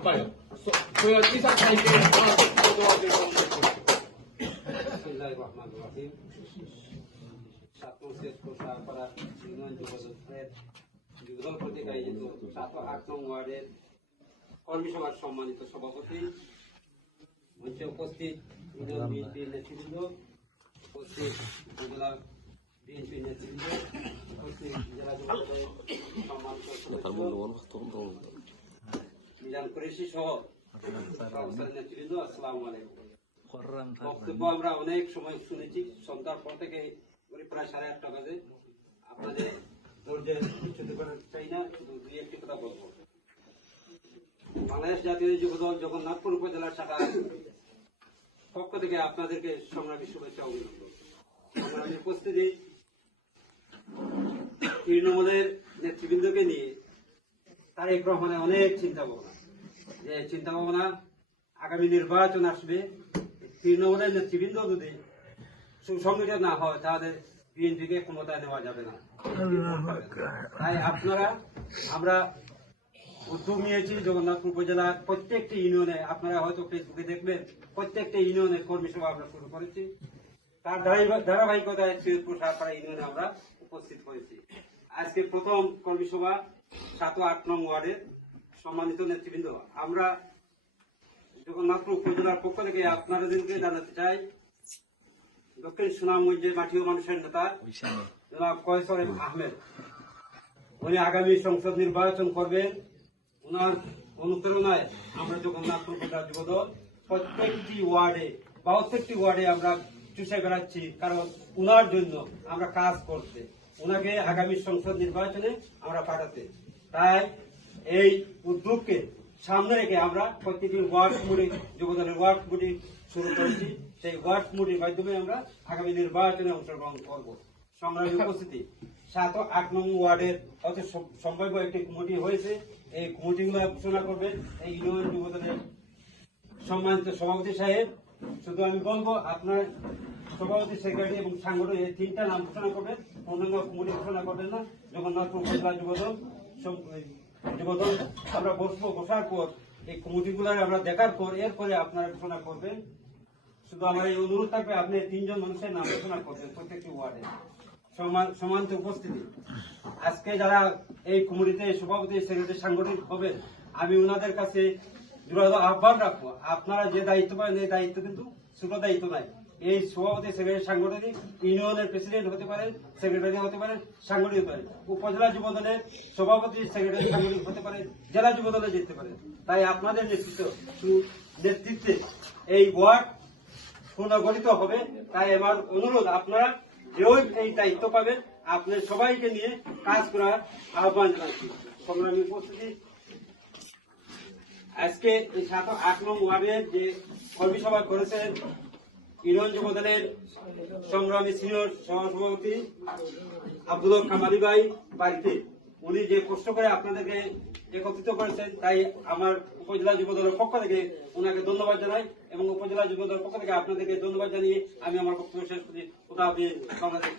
Apaya. So, so your these are type A and otherwise they don't get Bismillahirrahmanirrahim. Satu set kota para minuman juga sukses. যুগদল পত্রিকা আয়োজিত সাত আট নং ওয়ার্ডের কর্মী সভার সম্মানিত সভাপতি মঞ্চে উপস্থিত বিএনপির নেতৃবৃন্দ উপস্থিত উপজেলা বিএনপির নেতৃবৃন্দ উপস্থিত জেলা সম্মানিত মিজান কুরেশি সহ। সংস্থার নেতৃবৃন্দ আসসালামু আলাইকুম। বক্তব্য আমরা অনেক সময় শুনেছি সন্ধ্যার পর থেকে প্রায় সাড়ে আটটা বাজে। আপনাদের চাই না শুধু দুই একটি কথা বলব। বাংলাদেশ জাতীয় যুবদল জগন্নাথপুর উপজেলার শাখা পক্ষ থেকে আপনাদেরকে সংগ্রামী শুভেচ্ছা অভিনন্দন। সংগ্রামী উপস্থিতি তৃণমূলের নেতৃবৃন্দকে নিয়ে তারেক রহমানের অনেক চিন্তা ভাবনা যে চিন্তা ভাবনা আগামী নির্বাচন আসবে, তৃণমূলের নেতৃবৃন্দ যদি সুসংগঠিত না হয়, তাহলে বিএনপিকে ক্ষমতায় নেওয়া যাবে না। তাই আপনারা, আমরা উদ্যোগ নিয়েছি জগন্নাথপুর উপজেলার প্রত্যেকটি ইউনিয়নে। আপনারা হয়তো ফেসবুকে দেখবেন, প্রত্যেকটি ইউনিয়নে কর্মী সভা আমরা শুরু করেছি। তার ধারাবাহিক- ধারাবাহিকতায় শ্রীপুর সারপাড়া ইউনিয়নে আমরা উপস্থিত হয়েছি। আজকে প্রথম কর্মী সভা সাত আট নং ওয়ার্ডের। সম্মানিত নেতৃবৃন্দ, আমরা জগন্নাথপুর উপজেলার পক্ষ থেকে আপনাদেরকে জানাতে চাই, দক্ষিণ সুনামগঞ্জের মাটিও মানুষের নেতা জনাব কয়সর আহমেদ। উনি আগামী সংসদ নির্বাচন করবেন। ওনার অনুপ্রেরণায় আমরা জগন্নাথপুর উপজেলা যুবদল প্রত্যেকটি ওয়ার্ডে প্রত্যেকটি ওয়ার্ডে আমরা চুষে বেড়াচ্ছি, কারণ ওনার জন্য আমরা কাজ করতে। ওনাকে আগামী সংসদ নির্বাচনে আমরা পাঠাতে। তাই এই উদ্যোগকে সামনে রেখে আমরা প্রত্যেকটি ওয়ার্ড কমিটি, যুবদলের ওয়ার্ড কমিটি শুরু করেছি। সেই ওয়ার্ড কমিটির মাধ্যমে আমরা আগামী নির্বাচনে অংশগ্রহণ করব। সংগ্রামী উপস্থিতি, সাত ও আট নং ওয়ার্ডের সম- সম্ভাব্য একটি কমিটি হয়েছে। এই কমিটিগুলো ঘোষণা করবেন এই ইউনিয়ন যুবদলের সম্মানিত সভাপতি সাহেব। শুধু আমি বলব, আপনার সভাপতি, সেক্রেটারি এবং সাংগঠনিক এই তিনটা নাম ঘোষণা করবেন। অন্যান্য কমিটি ঘোষণা করবেন না। জগন্নাথপুর উপজেলা যুবদল যুবদল আমরা বসবো, বসার পর এই কমিটিগুলো আমরা দেখার পর এরপরে আপনারা ঘোষণা করবেন। শুধু আমার এই অনুরোধ থাকবে, আপনি তিনজন মানুষের নাম ঘোষণা করবেন প্রত্যেকটি ওয়ার্ডে। সমান- সমান্ত উপস্থিতি। আজকে যারা এই কমিটিতে সভাপতি, সেক্রেটারি সাংগঠনিক হবেন, আমি ওনাদের কাছে আহ্বান রাখব, আপনারা যে দায়িত্ব পাবেন, এই দায়িত্ব কিন্তু ছোট দায়িত্ব নাই এই সভাপতি সেক্রেটারি সাংগঠনিক ইউনিয়নের প্রেসিডেন্ট হতে পারে, সেক্রেটারি হতে পারে, সাংগঠনিক হতে পারে। উপজেলা যুবদলের সভাপতি, সেক্রেটারি, সাংগঠনিক হতে পারে, জেলা যুবদলে যেতে পারে। তাই আপনাদের নেতৃত্ব নেতৃত্বে এই ওয়ার্ড পুনর্গঠিত হবে। তাই আমার অনুরোধ, আপনারা যেও এই দায়িত্ব পাবেন আপনার সবাইকে নিয়ে কাজ করার আহ্বান জানাচ্ছি। সংগ্রামী উপস্থিতি। আজকে সাত আট নং ওয়ার্ডের যে কর্মী সভা করেছেন ইউনিয়ন যুব দলের সংগ্রামী সিনিয়র সহসভাপতি আব্দুল কামালি ভাই বাড়িতে। উনি যে কষ্ট করে আপনাদেরকে একত্রিত করেছেন, তাই আমার উপজেলা যুবদলের পক্ষ থেকে ওনাকে ধন্যবাদ জানাই এবং উপজেলা যুব দলের পক্ষ থেকে আপনাদেরকে ধন্যবাদ জানিয়ে আমি আমার বক্তব্য শেষ করি। কোথাও বাংলাদেশ